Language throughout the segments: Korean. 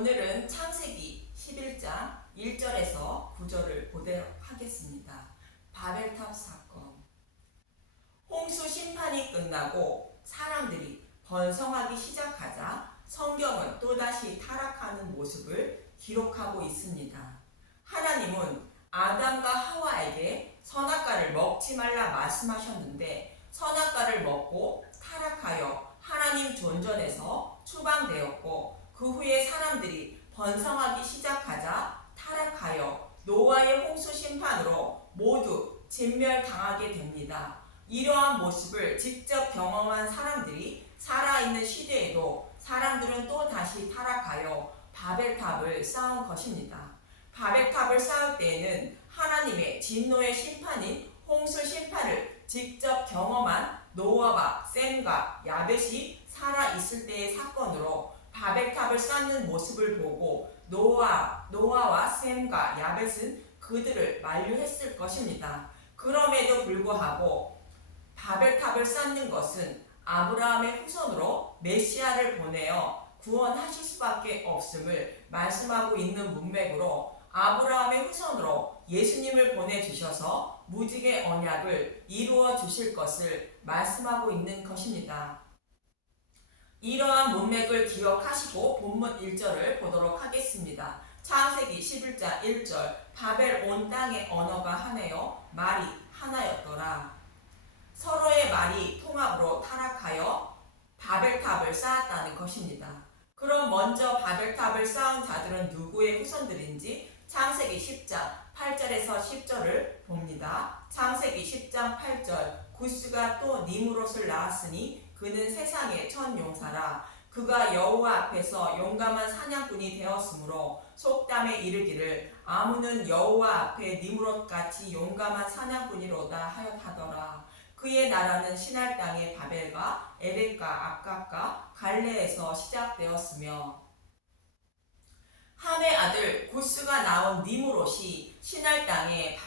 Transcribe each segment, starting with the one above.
오늘은 창세기 11장 1절에서 9절을 보도록 하겠습니다. 바벨탑 사건. 홍수 심판이 끝나고 사람들이 번성하기 시작하자 성경은 또다시 타락하는 모습을 기록하고 있습니다. 하나님은 아담과 하와에게 선악과를 먹지 말라 말씀하셨는데 선악과를 먹고 타락하여 하나님 존전에서 추방되었고 그 후에 사람들이 번성하기 시작하자 타락하여 노아의 홍수 심판으로 모두 진멸당하게 됩니다. 이러한 모습을 직접 경험한 사람들이 살아있는 시대에도 사람들은 또 다시 타락하여 바벨탑을 쌓은 것입니다. 바벨탑을 쌓을 때에는 하나님의 진노의 심판인 홍수 심판을 직접 경험한 노아와 셈과 야벳이 살아있을 때의 사건으로 바벨탑을 쌓는 모습을 보고 노아와 셈과 야벳은 그들을 만류했을 것입니다. 그럼에도 불구하고 바벨탑을 쌓는 것은 아브라함의 후손으로 메시아를 보내어 구원하실 수밖에 없음을 말씀하고 있는 문맥으로 아브라함의 후손으로 예수님을 보내주셔서 무지개 언약을 이루어 주실 것을 말씀하고 있는 것입니다. 이러한 문맥을 기억하시고 본문 1절을 보도록 하겠습니다. 창세기 11장 1절 바벨 온 땅의 언어가 하나요 말이 하나였더라. 서로의 말이 통합으로 타락하여 바벨탑을 쌓았다는 것입니다. 그럼 먼저 바벨탑을 쌓은 자들은 누구의 후손들인지 창세기 10장 8절에서 10절을 봅니다. 창세기 10장 8절 구스가 또 니므롯을 낳았으니 그는 세상의 첫 용사라. 그가 여호와 앞에서 용감한 사냥꾼이 되었으므로 속담에 이르기를 아무는 여호와 앞에 니므롯같이 용감한 사냥꾼이로다 하더라. 그의 나라는 시날 땅의 바벨과 에렉과 악각과 갈레에서 시작되었으며 함의 아들 구스가 낳은 니므롯이 시날 땅의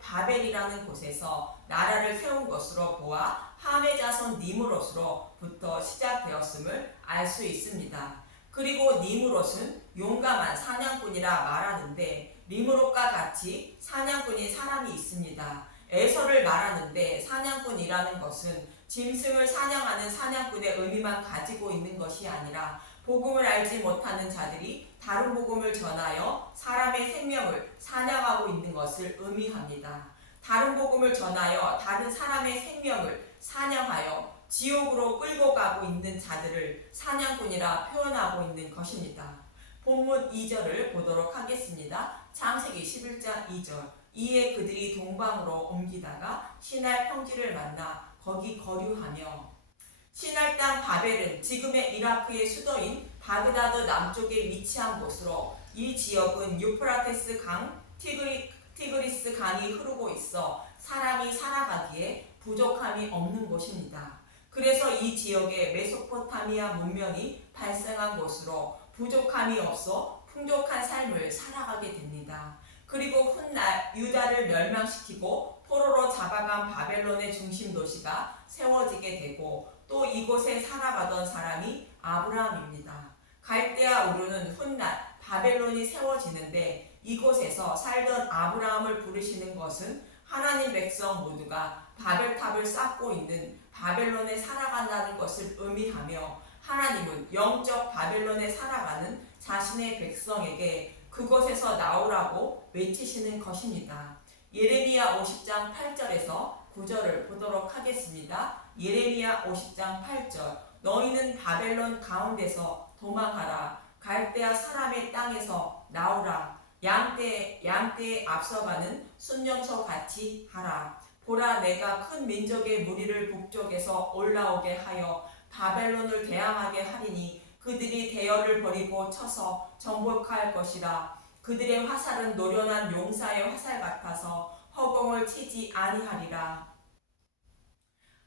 바벨이라는 곳에서 나라를 세운 것으로 보아 함의 자손 니므롯으로부터 시작되었음을 알 수 있습니다. 그리고 니므롯은 용감한 사냥꾼이라 말하는데 니므롯과 같이 사냥꾼인 사람이 있습니다. 에서를 말하는데 사냥꾼이라는 것은 짐승을 사냥하는 사냥꾼의 의미만 가지고 있는 것이 아니라 복음을 알지 못하는 자들이 다른 복음을 전하여 사람의 생명을 사냥하고 있는 것을 의미합니다. 다른 복음을 전하여 다른 사람의 생명을 사냥하여 지옥으로 끌고 가고 있는 자들을 사냥꾼이라 표현하고 있는 것입니다. 본문 2절을 보도록 하겠습니다. 창세기 11장 2절 이에 그들이 동방으로 옮기다가 시날 평지를 만나 거기 거류하며 시날 땅 바벨은 지금의 이라크의 수도인 바그다드 남쪽에 위치한 곳으로 이 지역은 유프라테스 강, 티그리스 강이 흐르고 있어 사람이 살아가기에 부족함이 없는 곳입니다. 그래서 이 지역에 메소포타미아 문명이 발생한 곳으로 부족함이 없어 풍족한 삶을 살아가게 됩니다. 그리고 훗날 유다를 멸망시키고 포로로 잡아간 바벨론의 중심 도시가 세워지게 되고 또 이곳에 살아가던 사람이 아브라함입니다. 갈대아 우르는 훗날 바벨론이 세워지는데 이곳에서 살던 아브라함을 부르시는 것은 하나님 백성 모두가 바벨탑을 쌓고 있는 바벨론에 살아간다는 것을 의미하며 하나님은 영적 바벨론에 살아가는 자신의 백성에게 그곳에서 나오라고 외치시는 것입니다. 예레미야 50장 8절에서 9절을 보도록 하겠습니다. 예레미야 50장 8절 너희는 바벨론 가운데서 도망하라. 갈대아 사람의 땅에서 나오라. 양떼에 앞서가는 순념소 같이 하라. 보라 내가 큰 민족의 무리를 북쪽에서 올라오게 하여 바벨론을 대항하게 하리니 그들이 대열을 버리고 쳐서 정복할 것이라. 그들의 화살은 노련한 용사의 화살 같아서 허공을 치지 아니하리라.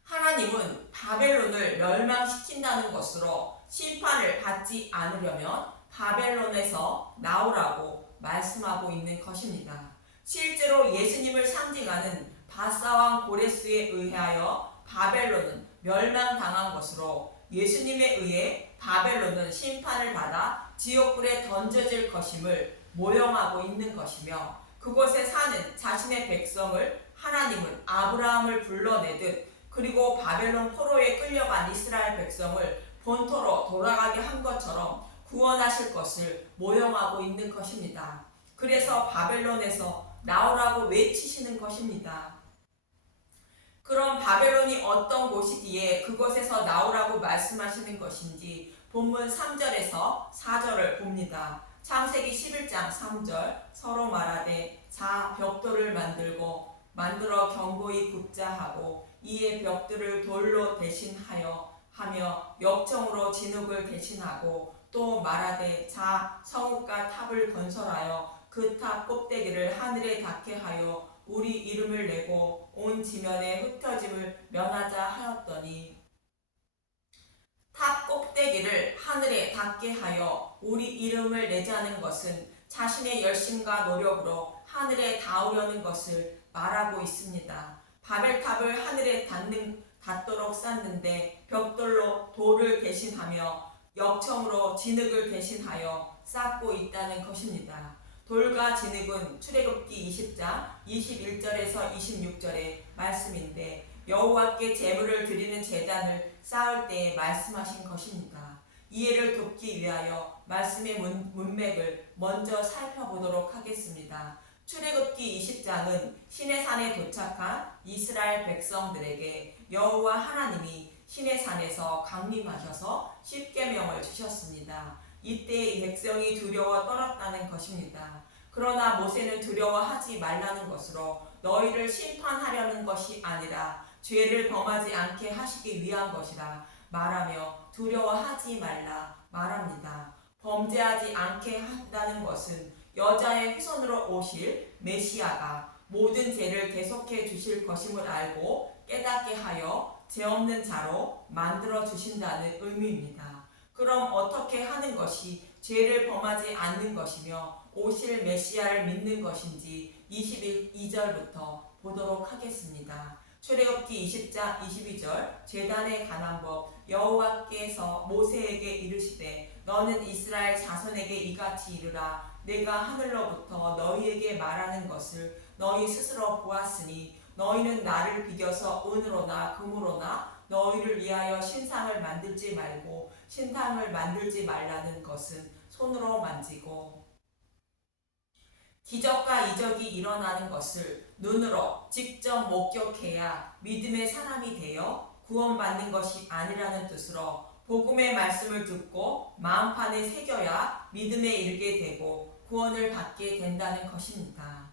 하나님은 바벨론을 멸망시킨다는 것으로 심판을 받지 않으려면 바벨론에서 나오라고 말씀하고 있는 것입니다. 실제로 예수님을 상징하는 바사왕 고레스에 의하여 바벨론은 멸망당한 것으로 예수님에 의해 바벨론은 심판을 받아 지옥불에 던져질 것임을 모형하고 있는 것이며, 그곳에 사는 자신의 백성을 하나님은 아브라함을 불러내듯, 그리고 바벨론 포로에 끌려간 이스라엘 백성을 본토로 돌아가게 한 것처럼 구원하실 것을 모형하고 있는 것입니다. 그래서 바벨론에서 나오라고 외치시는 것입니다. 그럼 바벨론이 어떤 곳이기에 그곳에서 나오라고 말씀하시는 것인지 본문 3절에서 4절을 봅니다. 창세기 11장 3절, 서로 말하되 자 벽돌을 만들어 견고히 굽자 하고 이에 벽돌을 돌로 대신하여 하며 역청으로 진흙을 대신하고 또 말하되 자 성읍과 탑을 건설하여 그 탑 꼭대기를 하늘에 닿게 하여 우리 이름을 내고 온 지면에 흩어짐을 면하자 하였더니, 탑 꼭대기를 하늘에 닿게 하여 우리 이름을 내자는 것은 자신의 열심과 노력으로 하늘에 닿으려는 것을 말하고 있습니다. 바벨탑을 하늘에 닿도록 쌓는데 벽돌로 돌을 대신하며 역청으로 진흙을 대신하여 쌓고 있다는 것입니다. 돌과 진흙은 출애굽기 20장 21절에서 26절의 말씀인데, 여호와께 제물을 드리는 제단을 쌓을 때에 말씀하신 것입니다. 이해를 돕기 위하여 말씀의 문맥을 먼저 살펴보도록 하겠습니다. 출애굽기 20장은 시내산에 도착한 이스라엘 백성들에게 여호와 하나님이 시내산에서 강림하셔서 십계명을 주셨습니다. 이때 이 백성이 두려워 떨었다는 것입니다. 그러나 모세는 두려워하지 말라는 것으로 너희를 심판하려는 것이 아니라 죄를 범하지 않게 하시기 위한 것이라 말하며 두려워하지 말라 말합니다. 범죄하지 않게 한다는 것은 여자의 후손으로 오실 메시아가 모든 죄를 대속해 주실 것임을 알고 깨닫게 하여 죄 없는 자로 만들어 주신다는 의미입니다. 그럼 어떻게 하는 것이 죄를 범하지 않는 것이며 오실 메시아를 믿는 것인지 22절부터 보도록 하겠습니다. 출애굽기 20장 22절, 제단에 관한 법. 여호와께서 모세에게 이르시되 너는 이스라엘 자손에게 이같이 이르라. 내가 하늘로부터 너희에게 말하는 것을 너희 스스로 보았으니 너희는 나를 비겨서 은으로나 금으로나 너희를 위하여 신상을 만들지 말고 신상을 만들지 말라는 것은 손으로 만지고 기적과 이적이 일어나는 것을 눈으로 직접 목격해야 믿음의 사람이 되어 구원받는 것이 아니라는 뜻으로 복음의 말씀을 듣고 마음판에 새겨야 믿음에 이르게 되고 구원을 받게 된다는 것입니다.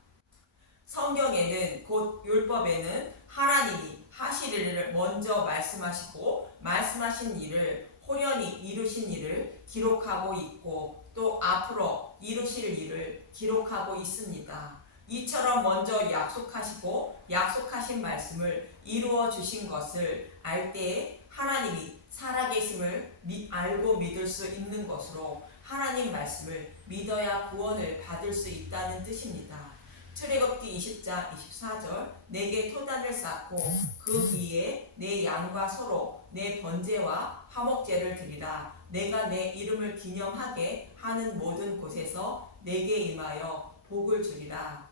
성경에는 곧 율법에는 하나님이 하실 일을 먼저 말씀하시고 말씀하신 일을 호련히 이루신 일을 기록하고 있고 또 앞으로 이루실 일을 기록하고 있습니다. 이처럼 먼저 약속하시고 약속하신 말씀을 이루어 주신 것을 알 때에 하나님이 살아계심을 알고 믿을 수 있는 것으로 하나님 말씀을 믿어야 구원을 받을 수 있다는 뜻입니다. 출애굽기 20장 24절, 내게 토단을 쌓고 그 위에 내 양과 소로 내 번제와 화목제를 드리라. 내가 내 이름을 기념하게 하는 모든 곳에서 내게 임하여 복을 주리라.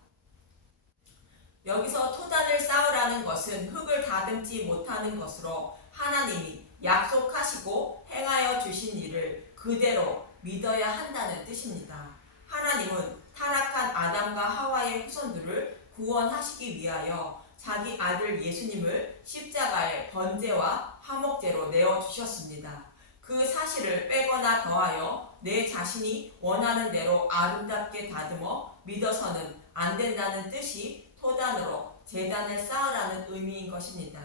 여기서 토단을 쌓으라는 것은 흙을 다듬지 못하는 것으로 하나님이 약속하시고 행하여 주신 일을 그대로 믿어야 한다는 뜻입니다. 하나님은 타락한 아담과 하와의 후손들을 구원하시기 위하여 자기 아들 예수님을 십자가의 번제와 화목제로 내어주셨습니다. 그 사실을 빼거나 더하여 내 자신이 원하는 대로 아름답게 다듬어 믿어서는 안 된다는 뜻이 토단으로 제단을 쌓으라는 의미인 것입니다.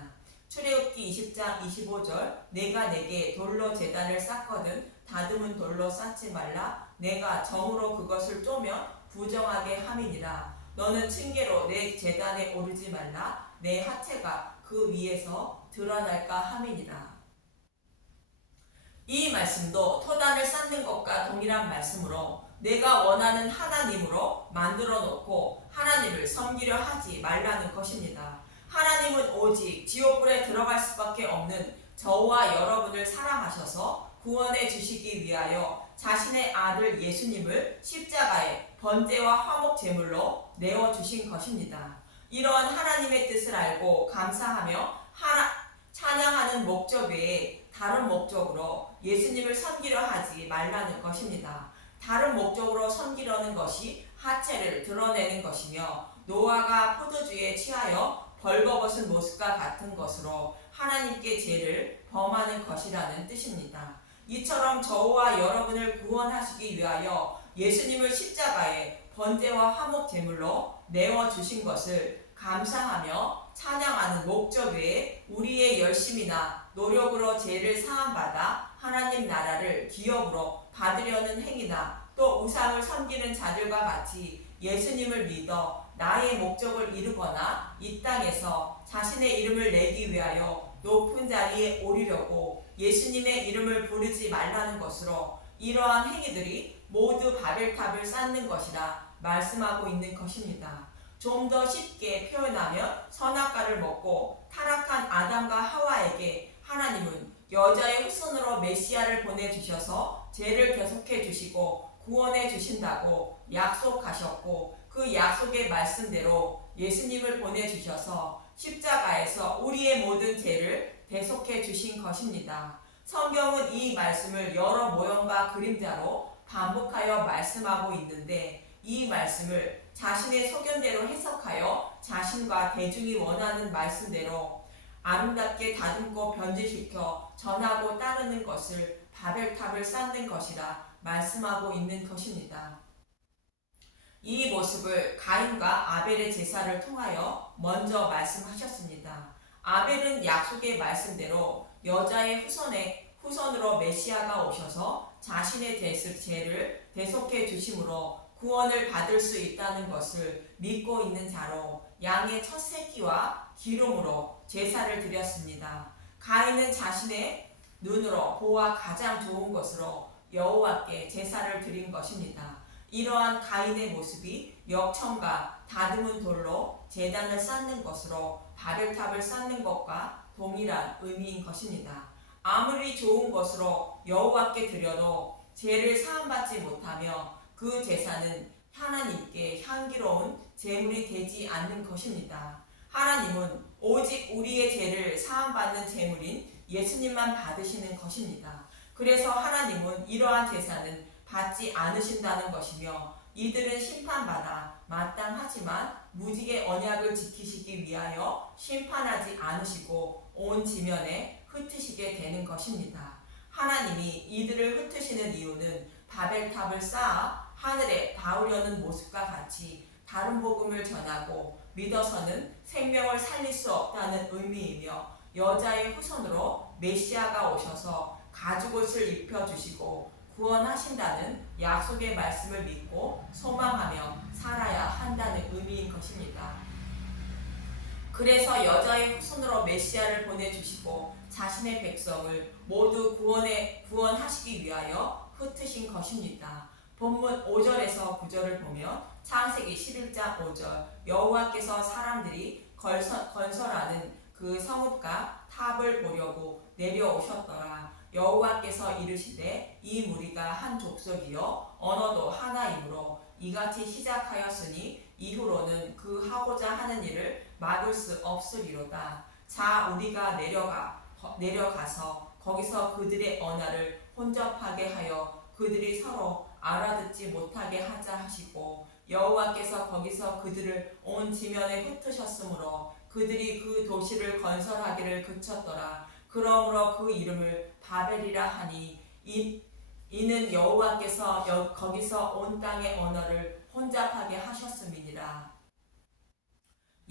출애굽기 20장 25절, 내가 내게 돌로 제단을 쌓거든 다듬은 돌로 쌓지 말라. 내가 정으로 그것을 쪼면 부정하게 함이니라. 너는 층계로 내 제단에 오르지 말라. 내 하체가 그 위에서 드러날까 함이니라. 이 말씀도 토단을 쌓는 것과 동일한 말씀으로 내가 원하는 하나님으로 만들어 놓고 하나님을 섬기려 하지 말라는 것입니다. 하나님은 오직 지옥불에 들어갈 수밖에 없는 저와 여러분을 사랑하셔서 구원해 주시기 위하여 자신의 아들 예수님을 십자가에 번제와 화목 제물로 내어 주신 것입니다. 이런 하나님의 뜻을 알고 감사하며 찬양하는 목적 외에 다른 목적으로 예수님을 섬기려 하지 말라는 것입니다. 다른 목적으로 섬기려는 것이 하체를 드러내는 것이며 노아가 포도주에 취하여 벌거벗은 모습과 같은 것으로 하나님께 죄를 범하는 것이라는 뜻입니다. 이처럼 저와 여러분을 구원하시기 위하여 예수님을 십자가에 번제와 화목 제물로 내어 주신 것을 감사하며 찬양하는 목적 외에 우리의 열심이나 노력으로 죄를 사함받아 하나님 나라를 기업으로 받으려는 행위나 또 우상을 섬기는 자들과 같이 예수님을 믿어 나의 목적을 이루거나 이 땅에서 자신의 이름을 내기 위하여 높은 자리에 오르려고 예수님의 이름을 부르지 말라는 것으로 이러한 행위들이 모두 바벨탑을 쌓는 것이라 말씀하고 있는 것입니다. 좀 더 쉽게 표현하면 선악과를 먹고 타락한 아담과 하와에게 하나님은 여자의 후손으로 메시아를 보내주셔서 죄를 대속해 주시고 구원해 주신다고 약속하셨고 그 약속의 말씀대로 예수님을 보내주셔서 십자가에서 우리의 모든 죄를 대속해 주신 것입니다. 성경은 이 말씀을 여러 모형과 그림자로 반복하여 말씀하고 있는데 이 말씀을 자신의 소견대로 해석하여 자신과 대중이 원하는 말씀대로 아름답게 다듬고 변질시켜 전하고 따르는 것을 바벨탑을 쌓는 것이라 말씀하고 있는 것입니다. 이 모습을 가인과 아벨의 제사를 통하여 먼저 말씀하셨습니다. 아벨은 약속의 말씀대로 여자의 후손으로 메시아가 오셔서 자신의 죄를 대속해 주심으로 구원을 받을 수 있다는 것을 믿고 있는 자로 양의 첫 새끼와 기름으로 제사를 드렸습니다. 가인은 자신의 눈으로 보아 가장 좋은 것으로 여호와께 제사를 드린 것입니다. 이러한 가인의 모습이 역청과 다듬은 돌로 제단을 쌓는 것으로 바벨탑을 쌓는 것과 동일한 의미인 것입니다. 아무리 좋은 것으로 여호와께 드려도 죄를 사함받지 못하며 그 제사는 하나님께 향기로운 제물이 되지 않는 것입니다. 하나님은 오직 우리의 죄를 사함받는 제물인 예수님만 받으시는 것입니다. 그래서 하나님은 이러한 제사는 받지 않으신다는 것이며 이들은 심판받아 마땅하지만 무지개 언약을 지키시기 위하여 심판하지 않으시고 온 지면에 흩으시게 되는 것입니다. 하나님이 이들을 흩으시는 이유는 바벨탑을 쌓아 하늘에 닿으려는 모습과 같이 다른 복음을 전하고 믿어서는 생명을 살릴 수 없다는 의미이며 여자의 후손으로 메시아가 오셔서 가죽옷을 입혀주시고 구원하신다는 약속의 말씀을 믿고 소망하며 살아야 한다는 의미인 것입니다. 그래서 여자의 후손으로 메시아를 보내주시고 자신의 백성을 모두 구원하시기 위하여 흩으신 것입니다. 본문 5절에서 9절을 보면 창세기 11장 5절 여호와께서 사람들이 건설하는 그 성읍과 탑을 보려고 내려오셨더라. 여호와께서 이르시되 이 무리가 한 족속이요 언어도 하나이므로 이같이 시작하였으니 이후로는 그 하고자 하는 일을 막을 수 없으리로다. 자 우리가 내려가서 거기서 그들의 언어를 혼접하게 하여 그들이 서로 알아듣지 못하게 하자 하시고 여호와께서 거기서 그들을 온 지면에 흩으셨으므로 그들이 그 도시를 건설하기를 그쳤더라. 그러므로 그 이름을 바벨이라 하니 이는 여호와께서 거기서 온 땅의 언어를 혼잡하게 하셨음이니라.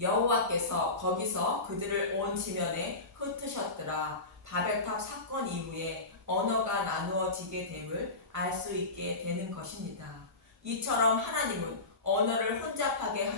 여호와께서 거기서 그들을 온 지면에 흩으셨더라. 바벨탑 사건 이후에 언어가 나누어지게 됨을 알 수 있게 되는 것입니다. 이처럼 하나님은 언어를 혼잡하게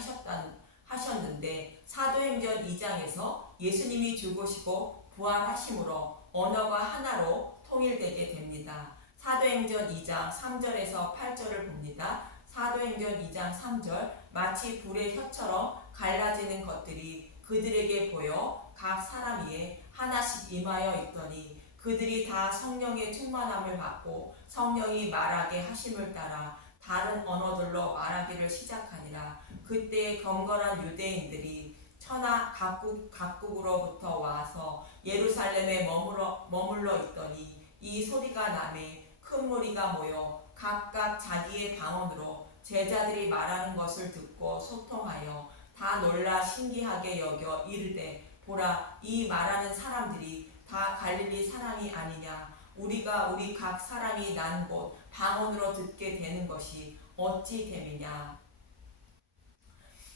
하셨는데 사도행전 2장에서 예수님이 죽으시고 부활하심으로 언어가 하나로 통일되게 됩니다. 사도행전 2장 3절에서 8절을 봅니다. 사도행전 2장 3절 마치 불의 혀처럼 갈라지는 것들이 그들에게 보여 각 사람 위에 하나씩 임하여 있더니 그 그들이 다 성령의 충만함을 받고 성령이 말하게 하심을 따라 다른 언어들로 말하기를 시작하니라. 그때 경건한 유대인들이 천하 각국으로부터 와서 예루살렘에 머물러 있더니 이 소리가 나매 큰 무리가 모여 각각 자기의 방언으로 제자들이 말하는 것을 듣고 소통하여 다 놀라 신기하게 여겨 이르되 보라, 이 말하는 사람들이 다 갈릴리 사람이 아니냐. 우리가 우리 각 사람이 난 곳 방언으로 듣게 되는 것이 어찌 됨이냐.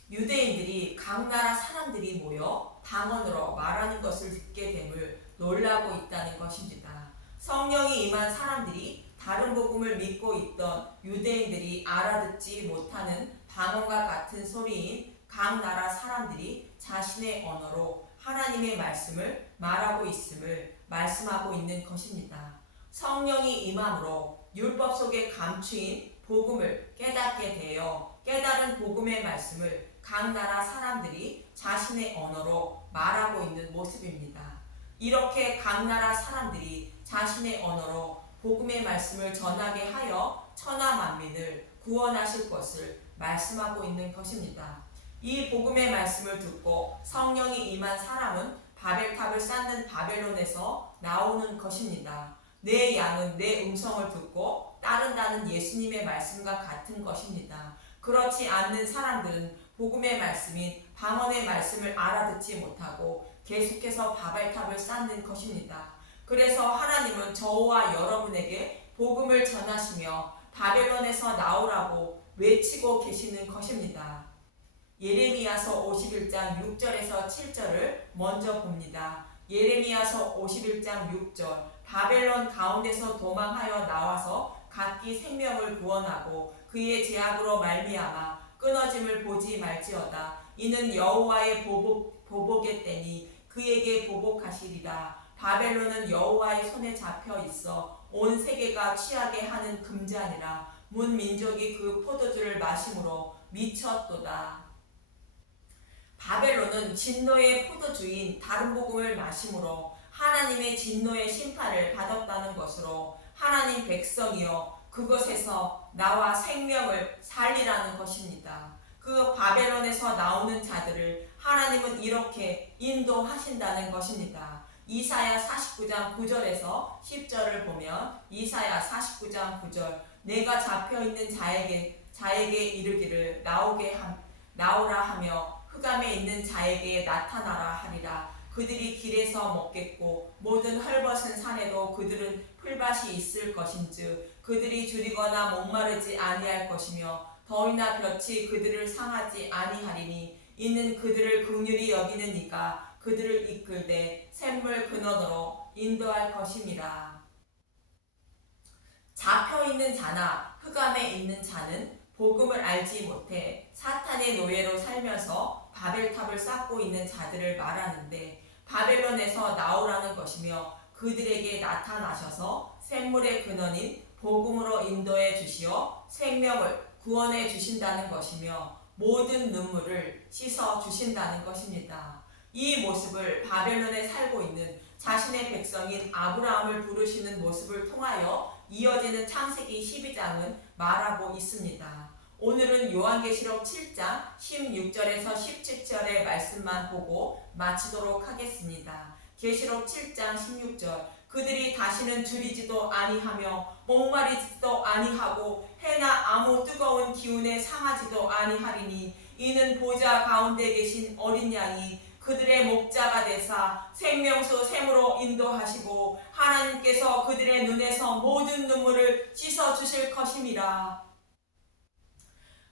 유대인들이 각 나라 사람들이 모여 방언으로 말하는 것을 듣게 됨을 놀라고 있다는 것입니다. 성령이 임한 사람들이 다른 복음을 믿고 있던 유대인들이 알아듣지 못하는 방언과 같은 소리인 각 나라 사람들이 자신의 언어로 하나님의 말씀을 말하고 있음을 말씀하고 있는 것입니다. 성령이 임함으로 율법 속에 감추인 복음을 깨닫게 되어 깨달은 복음의 말씀을 각 나라 사람들이 자신의 언어로 말하고 있는 모습입니다. 이렇게 각 나라 사람들이 자신의 언어로 복음의 말씀을 전하게 하여 천하 만민을 구원하실 것을 말씀하고 있는 것입니다. 이 복음의 말씀을 듣고 성령이 임한 사람은 바벨탑을 쌓는 바벨론에서 나오는 것입니다. 내 양은 내 음성을 듣고 따른다는 예수님의 말씀과 같은 것입니다. 그렇지 않는 사람들은 복음의 말씀인 방언의 말씀을 알아듣지 못하고 계속해서 바벨탑을 쌓는 것입니다. 그래서 하나님은 저와 여러분에게 복음을 전하시며 바벨론에서 나오라고 외치고 계시는 것입니다. 예레미야서 51장 6절에서 7절을 먼저 봅니다. 예레미야서 51장 6절 바벨론 가운데서 도망하여 나와서 각기 생명을 구원하고 그의 제약으로 말미암아 끊어짐을 보지 말지어다. 이는 여호와의 보복의 때니 그에게 보복하시리라. 바벨론은 여호와의 손에 잡혀 있어 온 세계가 취하게 하는 금잔이라. 문 민족이 그 포도주를 마심으로 미쳤도다. 바벨론은 진노의 포도주인 다른 복음을 마심으로 하나님의 진노의 심판을 받았다는 것으로 하나님 백성이여 그것에서 나와 생명을 살리라는 것입니다. 그 바벨론에서 나오는 자들을 하나님은 이렇게 인도하신다는 것입니다. 이사야 49장 9절에서 10절을 보면 이사야 49장 9절 내가 잡혀있는 자에게 이르기를 나오라 하며 흑암에 있는 자에게 나타나라 하리라. 그들이 길에서 먹겠고 모든 헐벗은 산에도 그들은 풀밭이 있을 것인즉 그들이 줄이거나 목마르지 아니할 것이며 더위나 볕이 그들을 상하지 아니하리니 이는 그들을 긍휼히 여기는 이가 그들을 이끌되 샘물 근원으로 인도할 것임이라. 잡혀있는 자나 흑암에 있는 자는 복음을 알지 못해 사탄의 노예로 살면서 바벨탑을 쌓고 있는 자들을 말하는데 바벨론에서 나오라는 것이며 그들에게 나타나셔서 샘물의 근원인 복음으로 인도해 주시어 생명을 구원해 주신다는 것이며 모든 눈물을 씻어 주신다는 것입니다. 이 모습을 바벨론에 살고 있는 자신의 백성인 아브라함을 부르시는 모습을 통하여 이어지는 창세기 12장은 말하고 있습니다. 오늘은 요한계시록 7장 16절에서 17절의 말씀만 보고 마치도록 하겠습니다. 계시록 7장 16절 그들이 다시는 줄이지도 아니하며 목마르지도 아니하고 해나 아무 뜨거운 기운에 상하지도 아니하리니 이는 보좌 가운데 계신 어린 양이 그들의 목자가 되사 생명수 샘으로 인도하시고 하나님께서 그들의 눈에서 모든 눈물을 씻어 주실 것임이라.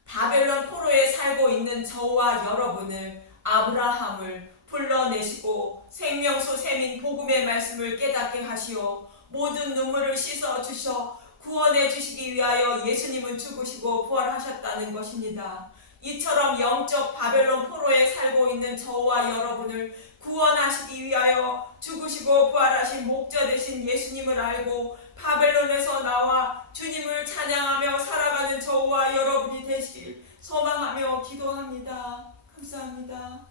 바벨론 포로에 살고 있는 저와 여러분을 아브라함을 불러내시고 생명수 샘인 복음의 말씀을 깨닫게 하시어 모든 눈물을 씻어 주셔 구원해 주시기 위하여 예수님은 죽으시고 부활하셨다는 것입니다. 이처럼 영적 바벨론 포로에 살고 있는 저와 여러분을 구원하시기 위하여 죽으시고 부활하신 목자 되신 예수님을 알고 바벨론에서 나와 주님을 찬양하며 살아가는 저와 여러분이 되시길 소망하며 기도합니다. 감사합니다.